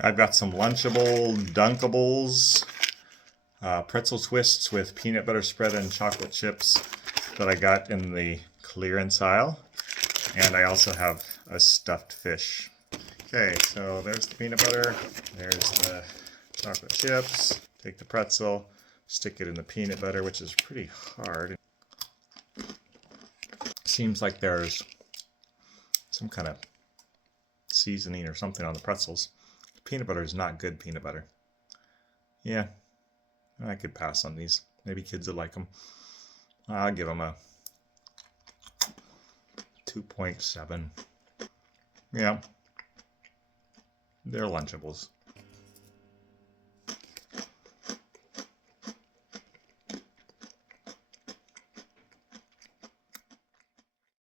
I've got some Lunchable Dunkables, pretzel twists with peanut butter spread and chocolate chips that I got in the clearance aisle. And I also have a stuffed fish. Okay, so there's the peanut butter, there's the chocolate chips. Take the pretzel, stick it in the peanut butter, which is pretty hard. Seems like there's some kind of seasoning or something on the pretzels. The peanut butter is not good peanut butter. Yeah, I could pass on these. Maybe kids would like them. I'll give them a 2.7. Yeah, they're Lunchables.